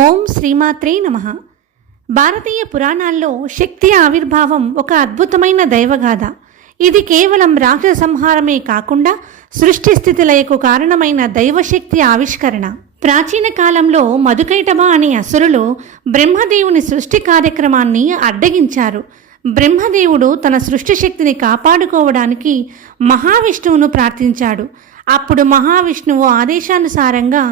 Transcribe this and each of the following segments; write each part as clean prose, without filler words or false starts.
ఓం శ్రీమాత్రే నమః. భారతీయ పురాణాల్లో శక్తి ఆవిర్భావం ఒక అద్భుతమైన దైవగాథ. ఇది కేవలం రాక్షస సంహారమే కాకుండా సృష్టి స్థితి లయకు కారణమైన దైవశక్తి ఆవిష్కరణ. ప్రాచీన కాలంలో మధుకైటభ అనే అసురులు బ్రహ్మదేవుని సృష్టి కార్యక్రమాన్ని అడ్డగించారు. బ్రహ్మదేవుడు తన సృష్టి శక్తిని కాపాడుకోవడానికి మహావిష్ణువును ప్రార్థించాడు. అప్పుడు మహావిష్ణువు ఆదేశానుసారంగా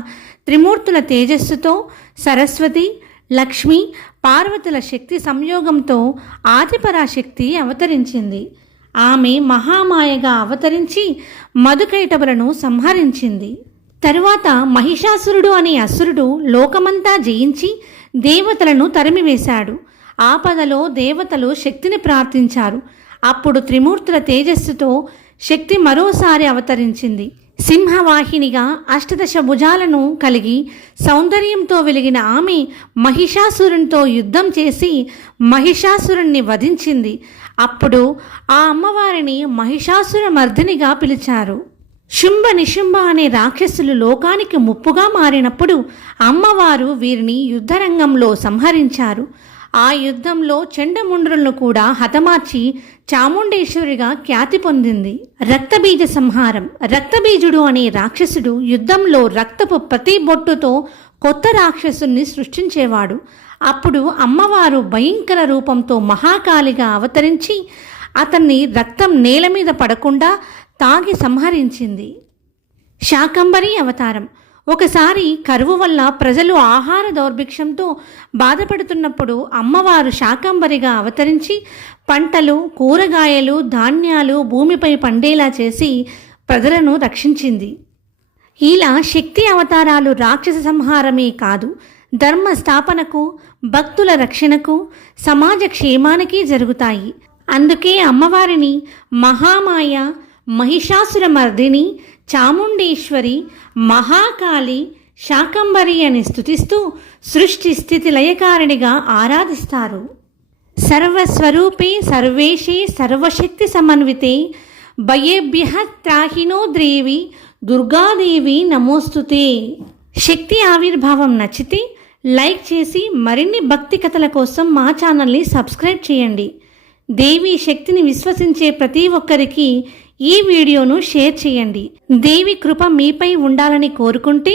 త్రిమూర్తుల తేజస్సుతో సరస్వతి, లక్ష్మి, పార్వతుల శక్తి సంయోగంతో ఆదిపరాశక్తి అవతరించింది. ఆమె మహామాయగా అవతరించి మధుకైటభులను సంహరించింది. తరువాత మహిషాసురుడు అనే అసురుడు లోకమంతా జయించి దేవతలను తరిమివేశాడు. ఆపదలో దేవతలు శక్తిని ప్రార్థించారు. అప్పుడు త్రిమూర్తుల తేజస్సుతో శక్తి మరోసారి అవతరించింది. సింహవాహినిగా అష్టదశ భుజాలను కలిగి సౌందర్యంతో వెలిగిన ఆమె మహిషాసురునితో యుద్ధం చేసి మహిషాసురుణ్ణి వధించింది. అప్పుడు ఆ అమ్మవారిని మహిషాసుర మర్దినిగా పిలిచారు. శుంభ నిశుంభ అనే రాక్షసులు లోకానికి ముప్పుగా మారినప్పుడు అమ్మవారు వీరిని యుద్ధరంగంలో సంహరించారు. ఆ యుద్ధంలో చండముండ్రులను కూడా హతమార్చి చాముండేశ్వరిగా ఖ్యాతి పొందింది. రక్తబీజ సంహారం. రక్తబీజుడు అనే రాక్షసుడు యుద్ధంలో రక్తపు ప్రతి బొట్టుతో కొత్త రాక్షసుని సృష్టించేవాడు. అప్పుడు అమ్మవారు భయంకర రూపంతో మహాకాళిగా అవతరించి అతన్ని రక్తం నేల మీద పడకుండా తాగి సంహరించింది. శాకంబరి అవతారం. ఒకసారి కరువు వల్ల ప్రజలు ఆహార దౌర్భిక్షంతో బాధపడుతున్నప్పుడు అమ్మవారు శాకంబరిగా అవతరించి పంటలు, కూరగాయలు, ధాన్యాలు భూమిపై పండేలా చేసి ప్రజలను రక్షించింది. ఇలా శక్తి అవతారాలు రాక్షస సంహారమే కాదు, ధర్మ స్థాపనకు, భక్తుల రక్షణకు, సమాజ క్షేమానికి జరుగుతాయి. అందుకే అమ్మవారిని మహామాయ, మహిషాసుర మర్దిని, చాముండేశ్వరి, మహాకాళి, శాకంబరి అని స్తుతిస్తూ సృష్టి స్థితి లయకారిణిగా ఆరాధిస్తారు. సర్వస్వరూపే సర్వేశే సర్వశక్తి సమన్వితే భయేభ్యః త్రాహినో ద్రేవి దుర్గాదేవి నమోస్తుతే. శక్తి ఆవిర్భావం నచ్చితే లైక్ చేసి మరిన్ని భక్తి కథల కోసం మా ఛానల్ని సబ్స్క్రైబ్ చేయండి. దేవి శక్తిని విశ్వసించే ప్రతి ఒక్కరికి ఈ వీడియోను షేర్ చేయండి. దేవి కృప మీపై ఉండాలని కోరుకుంటే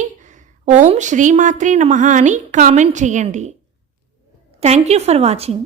ఓం శ్రీమాత్రే నమః అని కామెంట్ చేయండి. Thank you for watching.